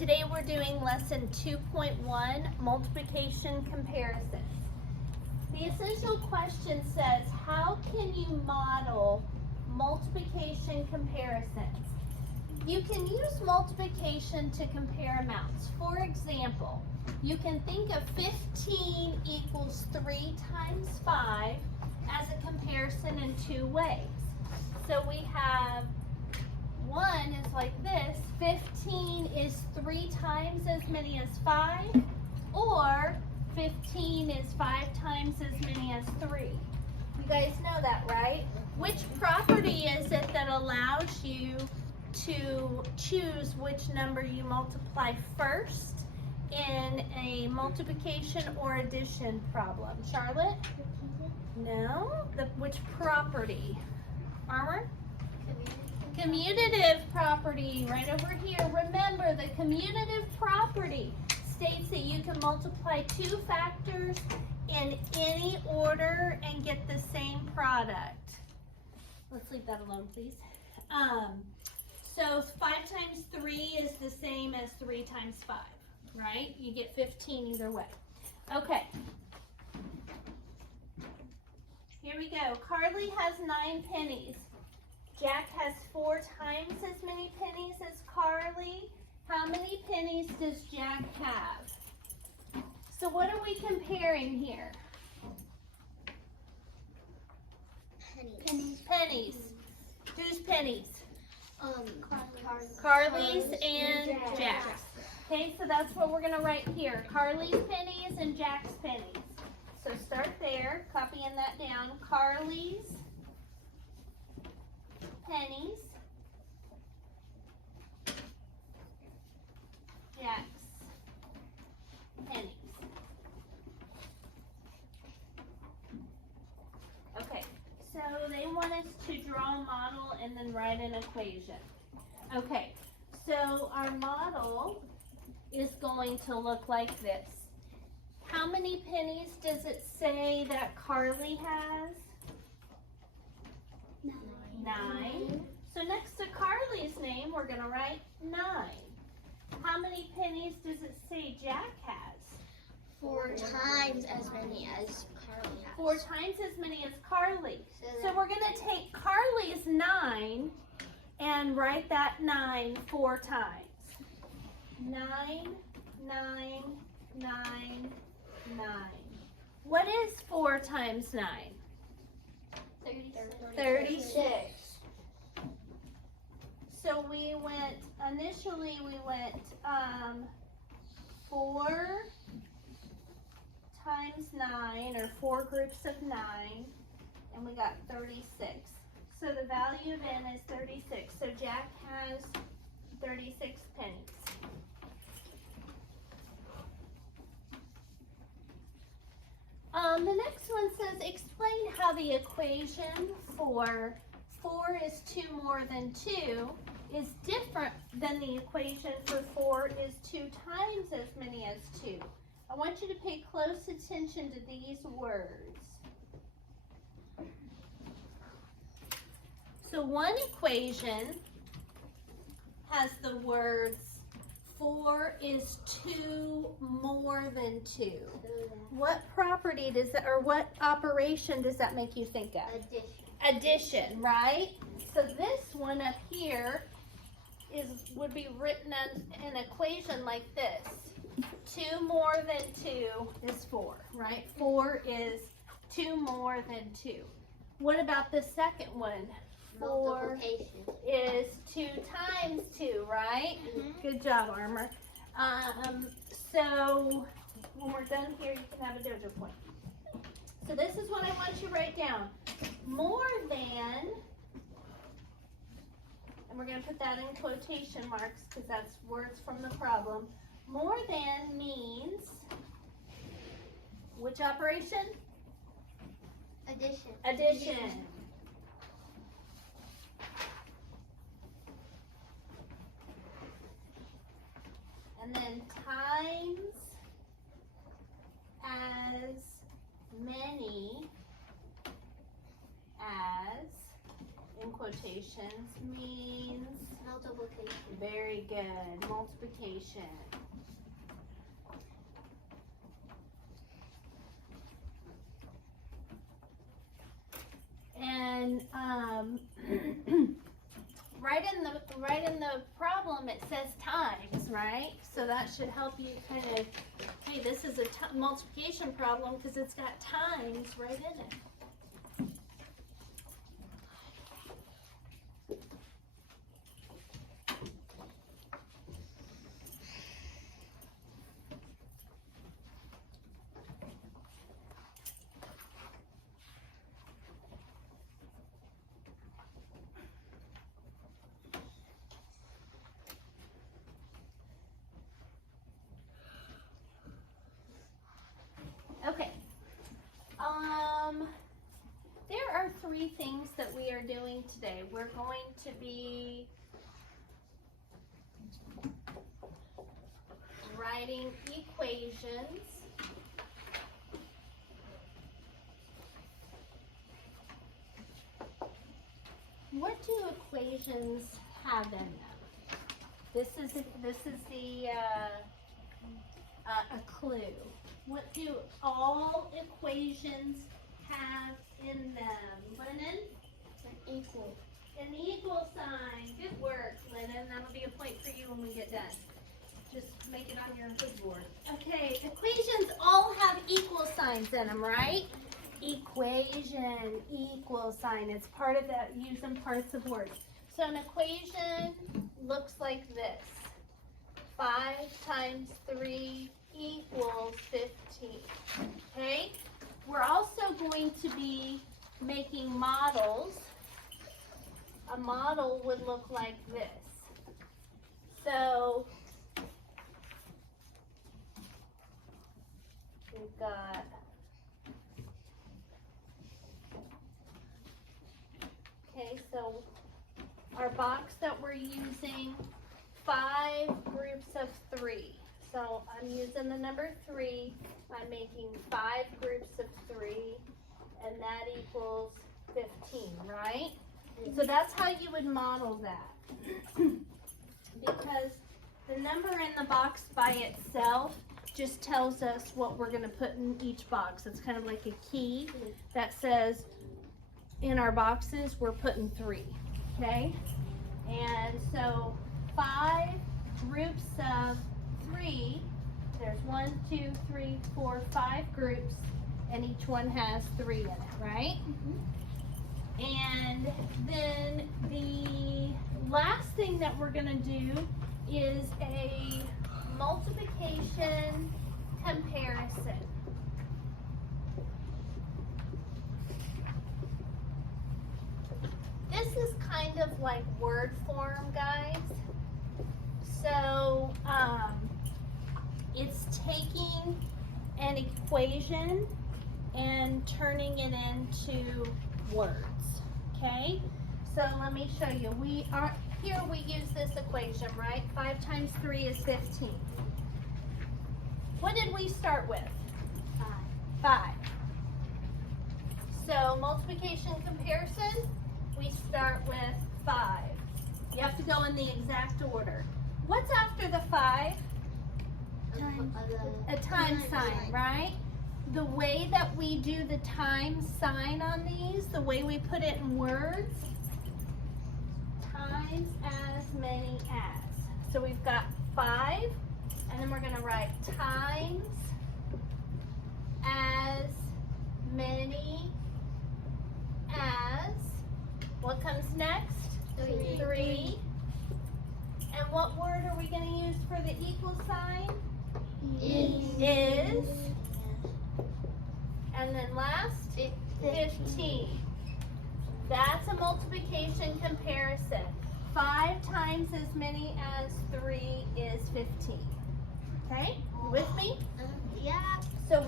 Today we're doing lesson 2.1, multiplication comparisons. The essential question says, how can you model multiplication comparisons? You can use multiplication to compare amounts. For example, you can think of 15 equals 3 times 5 as a comparison in two ways. So we have 1 is like this, 15 is 3 times as many as 5, or 15 is 5 times as many as 3. You guys know that, right? Which property is it that allows you to choose which number you multiply first in a multiplication or addition problem? Charlotte? No? Which property? Armor? Commutative property, right over here. Remember, the commutative property states that you can multiply two factors in any order and get the same product. Let's leave that alone, please. So 5 times 3 is the same as 3 times 5, right? You get 15 either way. Okay. Here we go. Carly has 9 pennies. Jack has 4 times as many pennies as Carly. How many pennies does Jack have? So what are we comparing here? Pennies. Whose pennies? Carly's and Jack's. Okay, so that's what we're going to write here. Carly's pennies and Jack's pennies. So start there, copying that down. Carly's pennies, Jack's pennies. Okay, so they want us to draw a model and then write an equation. Okay, so our model is going to look like this. How many pennies does it say that Carly has? 9. So next to Carly's name, we're going to write 9. How many pennies does it say Jack has? 4 times as many as Carly has. 4 times as many as Carly. So we're going to take Carly's 9 and write that 9 4 times. 9, 9, 9, 9. What is 4 times 9? 36. So we went, initially we went 4 times 9, or 4 groups of 9, and we got 36. So the value then is 36. So Jack has 36 pennies. The next one says, explain how the equation for 4 is 2 more than 2 is different than the equation for 4 is 2 times as many as 2. I want you to pay close attention to these words. So one equation has the words 4 is 2 more than 2. What property does that, or what operation does that make you think of? Addition, right? So this one up here would be written as an equation like this. 2 more than 2 is 4, right? 4 is 2 more than 2. What about the second one? 4 is 2 times 2, right? Good job, Armor. So when we're done here, you can have a dojo point. So this is what I want you to write down. More than, and we're going to put that in quotation marks because that's words from the problem. More than means which operation? Addition. And then times as many as, in quotations, means very good. Multiplication. And right in the problem it says times, right? So that should help you kind of, hey, this is a multiplication problem because it's got times right in it. Okay. There are 3 things that we are doing today. We're going to be writing equations. What do equations have in them? This is the a clue. What do all equations have in them, Lennon? An equal. An equal sign. Good work, Lennon. That'll be a point for you when we get done. Just make it on your hood board. Okay, equations all have equal signs in them, right? Equation, equal sign. It's part of that using parts of words. So an equation looks like this. 5 times 3 equals 15. Okay? We're also going to be making models. A model would look like this. So we've got so our box that we're using, 5 groups of 3. So I'm using the number 3. I'm making 5 groups of 3, and that equals 15, right? So that's how you would model that. Because the number in the box by itself just tells us what we're going to put in each box. It's kind of like a key that says in our boxes we're putting 3, okay? And so 5 groups of 3, there's 1, 2, 3, 4, 5 groups, and each one has 3 in it, right? And then the last thing that we're going to do is a multiplication comparison. This is kind of like word form, guys. So it's taking an equation and turning it into words. Okay, so let me show you. We use this equation, right? 5 times 3 is 15. What did we start with? 5. So multiplication comparison, we start with 5. You have to go in the exact order. What's after the 5? A times sign, right? The way that we do the times sign on these, the way we put it in words, times as many as. So we've got 5, and then we're going to write times as many as. What comes next? 3. And what word are we going to use for the equal sign? Is. And then last, 15. That's a multiplication comparison. 5 times as many as 3 is 15. Okay? You with me? Yeah. So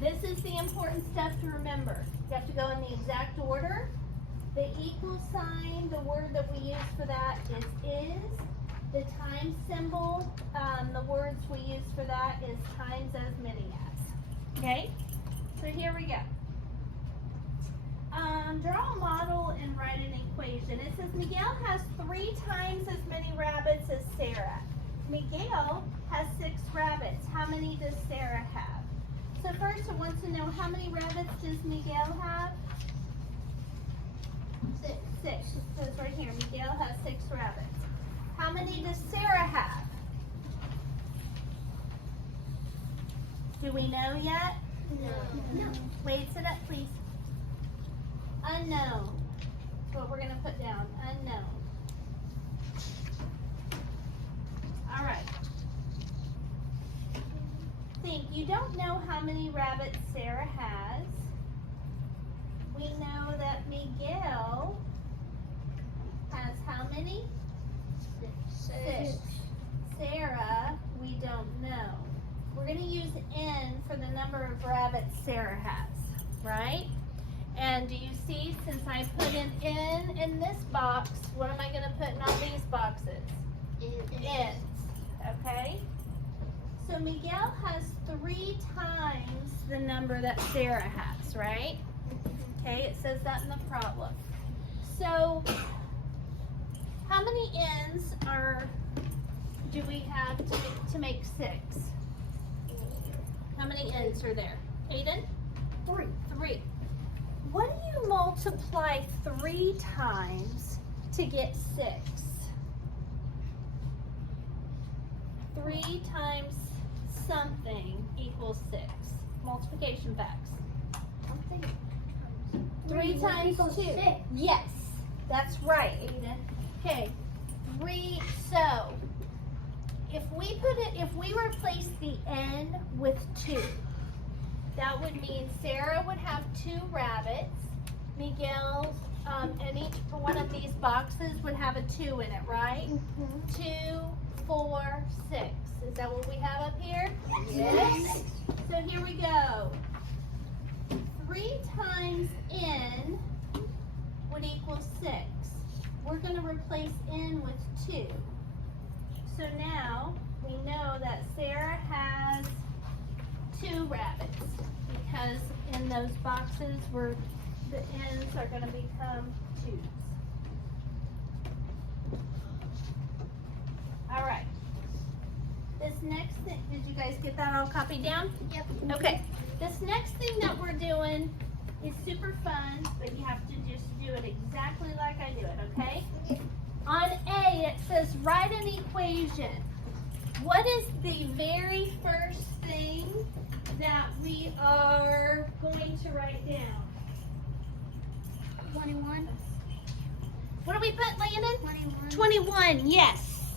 this is the important stuff to remember. You have to go in the exact order. The equal sign, the word that we use for that is. The times symbol, the words we use for that is times as many as. Okay? So here we go. Draw a model and write an equation. It says Miguel has 3 times as many rabbits many does Sarah have? So first it wants to know how many rabbits does Miguel have? 6. 6. It says right here, Miguel has 6 rabbits. How many does Sarah have? Do we know yet? No. Wait, sit up, please. Unknown. That's what we're going to put down. Unknown. All right. Think. You don't know how many rabbits Sarah has. We know that Miguel has how many? 6. Sarah, we don't know. We're going to use N for the number of rabbits Sarah has, right? And do you see, since I put an N in this box, what am I going to put in all these boxes? N's, okay? So Miguel has 3 times the number that Sarah has, right? Okay, it says that in the problem. So, how many N's do we have to make 6? How many N's are there? Aiden? 3. 3. What do you multiply 3 times to get 6? 3 times something equals 6. Multiplication facts. 3 times 2. Yes, that's right, Aiden. Okay, 3. So, if we replace the N with 2, that would mean Sarah would have 2 rabbits. Miguel, and each one of these boxes would have a 2 in it, right? 2, 4, 6. Is that what we have up here? Yes. So here we go. 3 times N would equal 6. We're going to replace N with 2. So now we know that Sarah has 2 rabbits because in those boxes where the N's are going to become 2's. All right. This next thing, did you guys get that all copied down? Yep. Okay. This next thing that we're doing is super fun, but you have to just do it exactly like I do it, okay? On A, it says write an equation. What is the very first thing that we are going to write down? 21. What do we put, Landon? 21. 21, yes.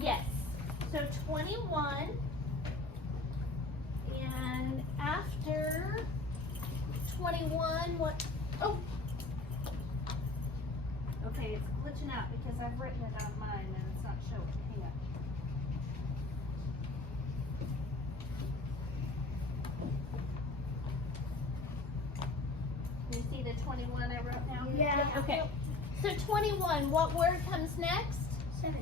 Yes. So 21, and after 21, what, oh. Okay, it's glitching out because I've written it on mine and it's not showing. Hang on. You see the 21 I wrote down? Yeah. Okay. So 21, what word comes next?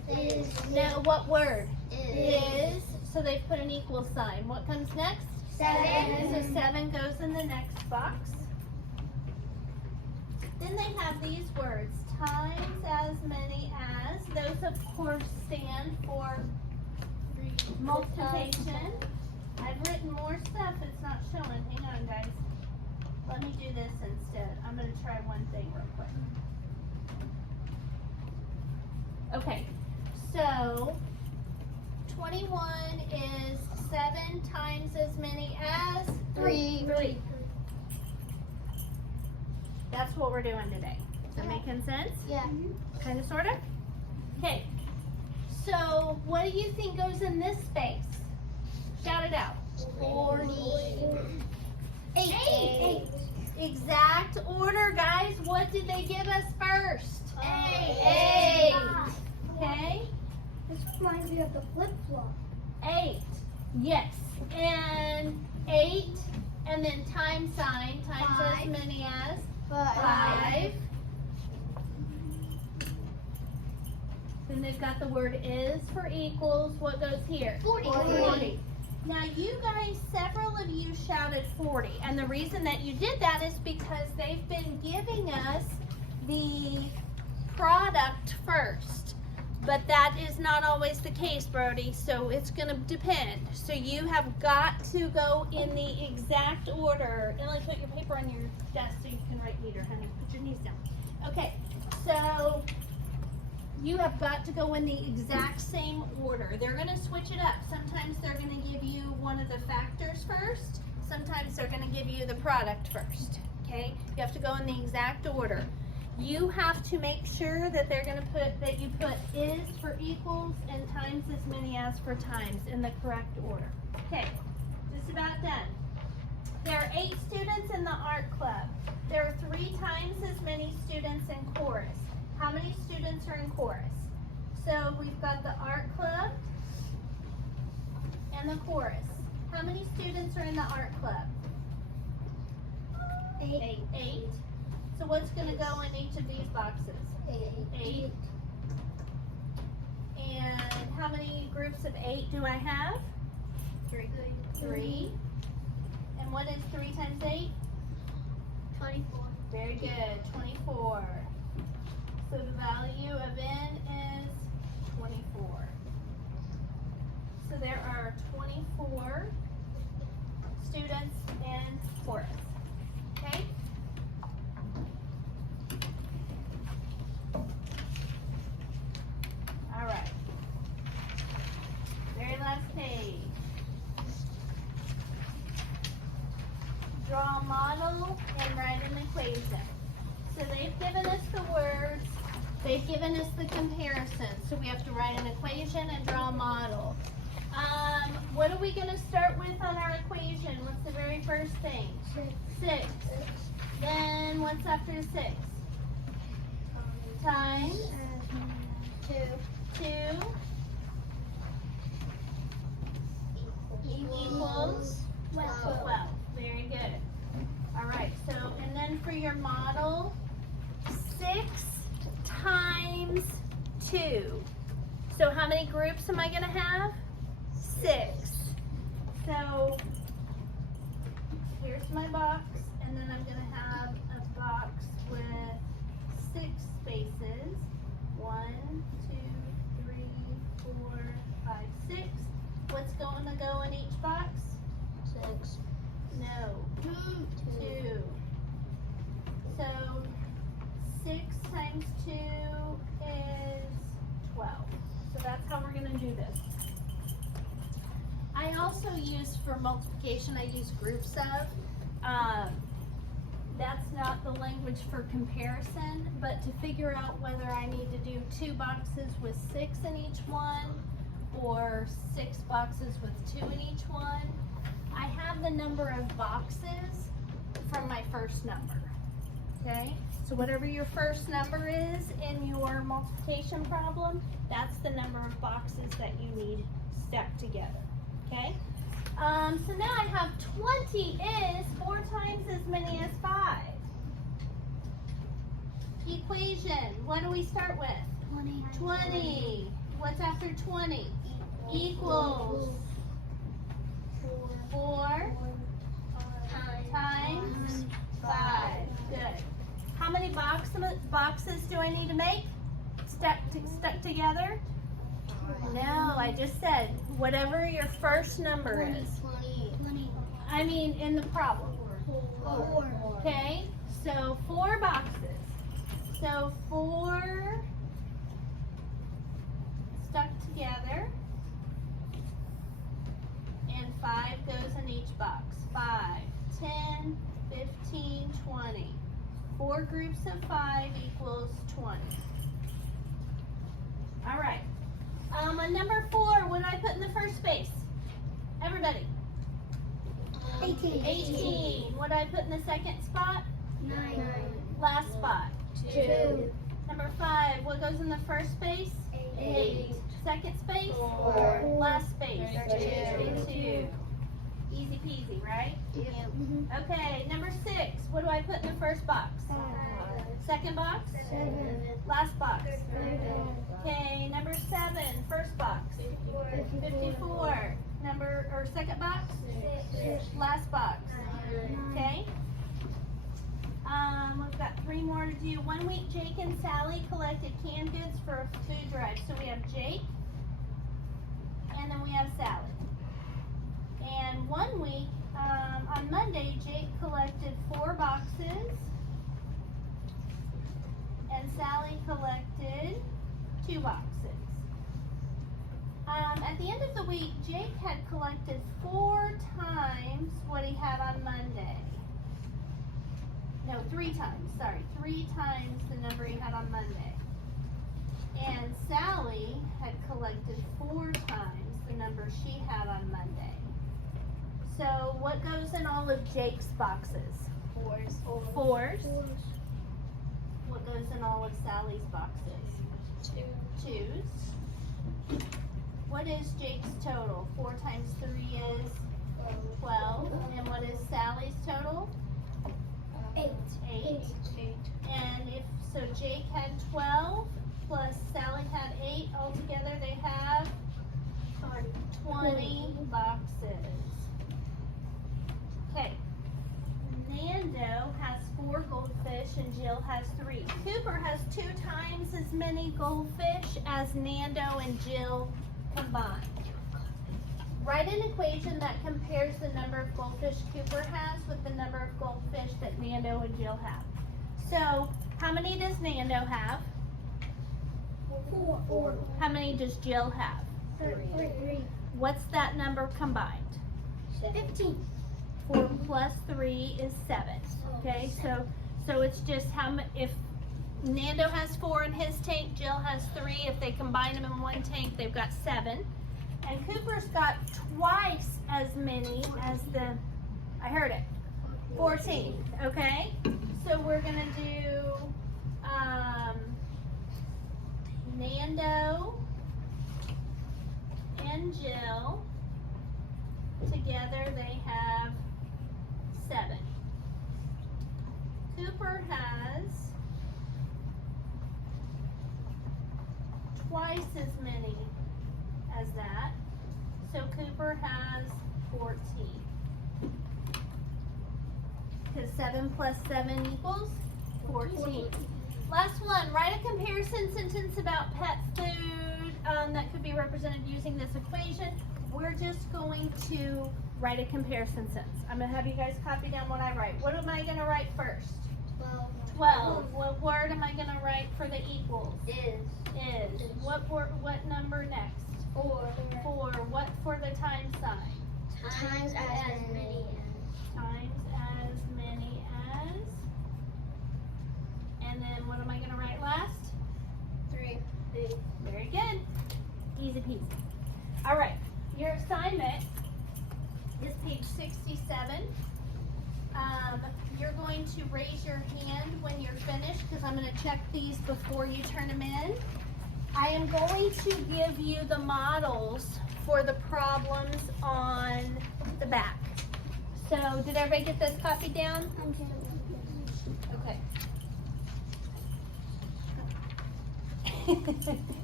Is. No, what word? Is. So they put an equal sign. What comes next? 7. So 7 goes in the next box. Then they have these words, times as many as. Those of course stand for multiplication. I've written more stuff, it's not showing. Hang on, guys. Let me do this instead. I'm going to try one thing real quick. Okay, so 21 is 7 times as many as 3. That's what we're doing today. Is that making sense? Yeah. Kind of, sort of? Okay, so what do you think goes in this space? Shout it out. 40. 8. Exact order, guys. What did they give us first? 8. Okay. This reminds me of the flip-flop. 8. Yes. And 8. And then time sign. Times as 5. many as 5. Then they've got the word is for equals. What goes here? 40. Now you guys, several of you shouted 40. And the reason that you did that is because they've been giving us the product first. But that is not always the case, Brody, so it's going to depend. So you have got to go in the exact order. Emily, put your paper on your desk so you can write meter, honey. Put your knees down. Okay, so you have got to go in the exact same order. They're going to switch it up. Sometimes they're going to give you one of the factors first. Sometimes they're going to give you the product first. Okay, you have to go in the exact order. You have to make sure that they're going to put, that you put is for equals and times as many as for times in the correct order. Okay, just about done. There are 8 students in the art club. There are 3 times as many students in chorus. How many students are in chorus? So we've got the art club and the chorus. How many students are in the art club? 8. 8. So what's going to go in each of these boxes? 8. And how many groups of 8 do I have? 3. 3. And what is 3 times 8? 24. Very good, 24. So the value of n is 24. So there are 24 students in chorus. Okay? All right. Very last page. Draw a model and write an equation. So they've given us the words, they've given us the comparison. So we have to write an equation and draw a model. What are we going to start with on our equation? What's the very first thing? 6. Then what's after 6? Times 2. 2 equals 12. Very good. All right, so, and then for your model, 6 times 2. So how many groups am I going to have? 6. So here's my box, and then I'm going to have a box with 6 spaces. 1, 2, 3, 4, 5, 6. What's going to go in each box? 6. No. 2. So 6 times 2 is 12. So that's how we're going to do this. I also use for multiplication, I use groups of. That's not the language for comparison, but to figure out whether I need to do 2 boxes with 6 in each one or 6 boxes with 2 in each one. I have the number of boxes from my first number, okay? So whatever your first number is in your multiplication problem, that's the number of boxes that you need stacked together, okay? So now I have 20 is 4 times as many as 5. Equation, what do we start with? 20. What's after 20? Equals 4 times 5. Good. How many boxes do I need to make? Stuck together? No, I just said whatever your first number is. 20. I mean in the problem. 4. Okay? So 4 boxes. So 4 stuck together. And 5 goes in each box. 5, 10, 15, 20. 4 groups of 5 equals 20. All right. On number 4, what do I put in the first space? Everybody. 18. 18. What do I put in the second spot? 9. Last spot. 2. Number 5. What goes in the first space? 8. Second space? 4. Last space? 2. 2. Easy peasy, right? Okay, number 6. What do I put in the first box? 5. Second box? 7. Last box? 7. Okay, number 7. First box? 54. Second box? 6. Last box? Okay. We've got 3 more to do. 1 week, Jake and Sally collected canned goods for a food drive. So we have Jake, and then we have Sally. And 1 week, on Monday, Jake collected 4 boxes, and Sally collected 2 boxes. At the end of the week, Jake had collected 4 times what he had on Monday. No, 3 times, sorry. 3 times the number he had on Monday. And Sally had collected 4 times the number she had on Monday. So what goes in all of Jake's boxes? 4s. 4s. What goes in all of Sally's boxes? 2s. What is Jake's total? 4 times 3 is 12. And what is Sally's total? 8. 8. And if so, Jake had 12 plus Sally had 8. Altogether, they have 20 boxes. Okay. Nando has 4 goldfish and Jill has 3. Cooper has 2 times as many goldfish as Nando and Jill combined. Write an equation that compares the number of goldfish Cooper has with the number of goldfish that Nando and Jill have. So, how many does Nando have? 4. How many does Jill have? 3. What's that number combined? 15. 4 plus 3 is 7. Okay, so it's just if Nando has 4 in his tank, Jill has 3. If they combine them in one tank, they've got 7. And Cooper's got twice as many as I heard it, 14. Okay, so we're gonna do Nando and Jill together. They have 7. Cooper has twice as many as that. So Cooper has 14. Because 7 plus 7 equals 14. Last one, write a comparison sentence about pet food that could be represented using this equation. We're just going to write a comparison sentence. I'm going to have you guys copy down what I write. What am I going to write first? 12. What word am I going to write for the equals? Is. What number next? 4. 4. What for the times sign? Times as many Times as many as. And then what am I going to write last? 3. Very good. Easy peasy. All right. Your assignment is page 67. You're going to raise your hand when you're finished because I'm going to check these before you turn them in. I am going to give you the models for the problems on the back. So, did everybody get this copied down? Okay.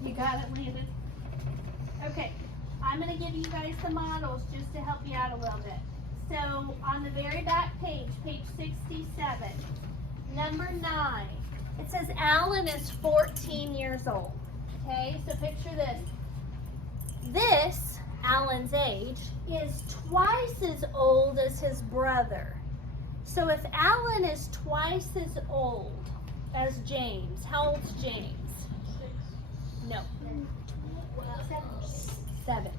You got it, Landon? Okay. I'm going to give you guys the models just to help you out a little bit. So, on the very back page, page 67, number 9, it says Alan is 14 years old. Okay, so picture this. This, Alan's age, is twice as old as his brother. So if Alan is twice as old as James, how old's James? 6. No. 7.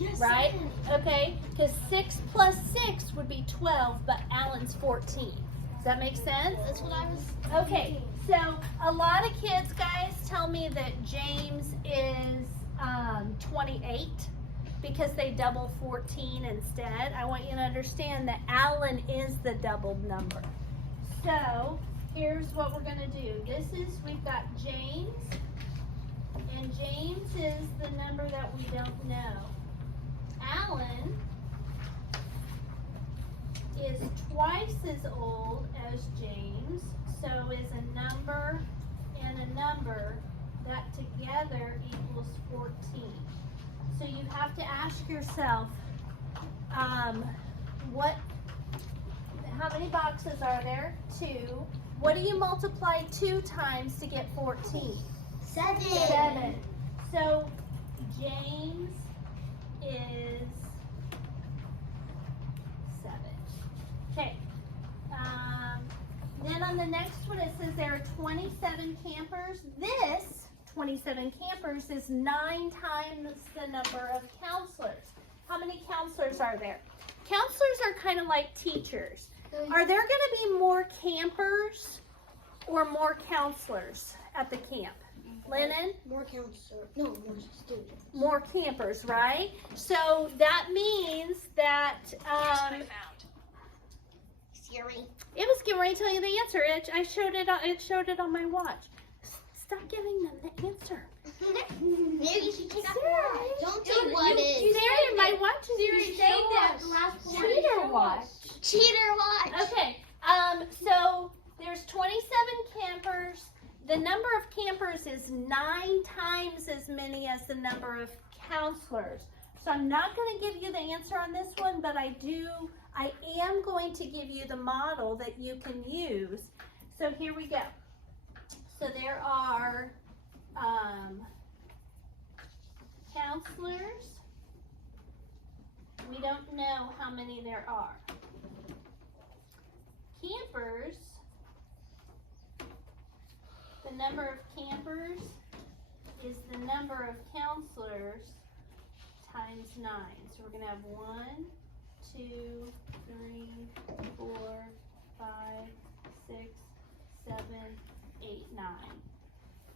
Yes. Right? Okay, because 6 plus 6 would be 12, but Alan's 14. Does that make sense? That's what I was. Okay, so a lot of kids, guys, tell me that James is 28 because they double 14 instead. I want you to understand that Alan is the doubled number. So here's what we're going to do. We've got James, and James is the number that we don't know. Alan is twice as old as James, so is a number and a number that together equals 14. So you have to ask yourself, how many boxes are there? 2. What do you multiply 2 times to get 14? 7. 7. So James is 7. Okay. Then on the next one it says there are 27 campers. This 27 campers is 9 times the number of counselors. How many counselors are there? Counselors are kind of like teachers. Are there going to be more campers or more counselors at the camp? Lennon? More counselors. No, more students. More campers, right? So that means that Siri. it was getting ready to tell you the answer. It showed it on my watch. Stop giving them the answer. Maybe you should take off Siri. your watch. Don't say what is. Siri, my watch is Siri, you say show that us. last one. Cheater watch. Cheater watch. Okay. So there's 27 campers. The number of campers is 9 times as many as the number of counselors. So I'm not going to give you the answer on this one, but I am going to give you the model that you can use. So here we go. So there are counselors. We don't know how many there are. Campers, the number of campers is the number of counselors times 9. So we're going to have 1, 2, 3, 4, 5, 6, 7, 8, 9.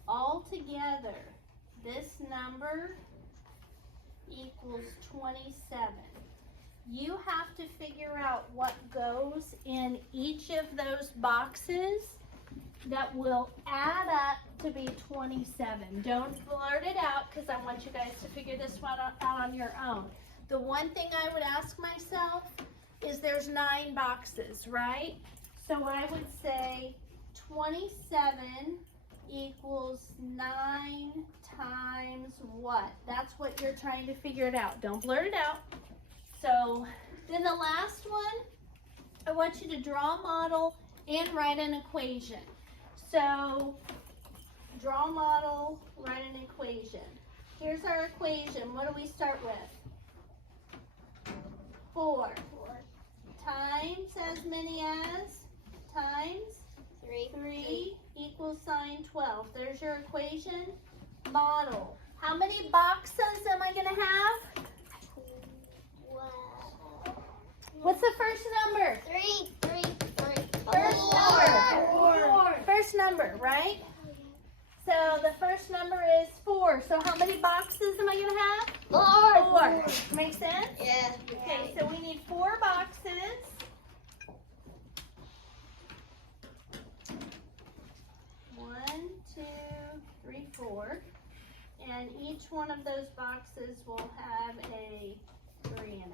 All together, this number equals 27. You have to figure out what goes in each of those boxes that will add up to be 27. Don't blurt it out because I want you guys to figure this one out on your own. The one thing I would ask myself is there's 9 boxes, right? So I would say 27 equals 9 times what? That's what you're trying to figure it out. Don't blurt it out. So then the last one, I want you to draw a model and write an equation. So draw a model, write an equation. Here's our equation. What do we start with? 4 times as many as times 3 equals sine 12. There's your equation. Model. How many boxes am I going to have? What's the first number? 3. First number. 4. First number, right? So the first number is 4. So how many boxes am I going to have? 4. Make sense? Yeah. Okay, so we need 4 boxes. One, 2, 3, 4. And each one of those boxes will have a 3 in it.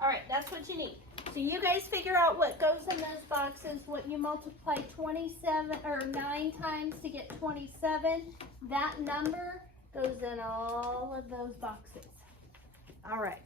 All right, that's what you need. So you guys figure out what goes in those boxes, what you multiply 27 or 9 times to get 27. That number goes in all of those boxes. All right.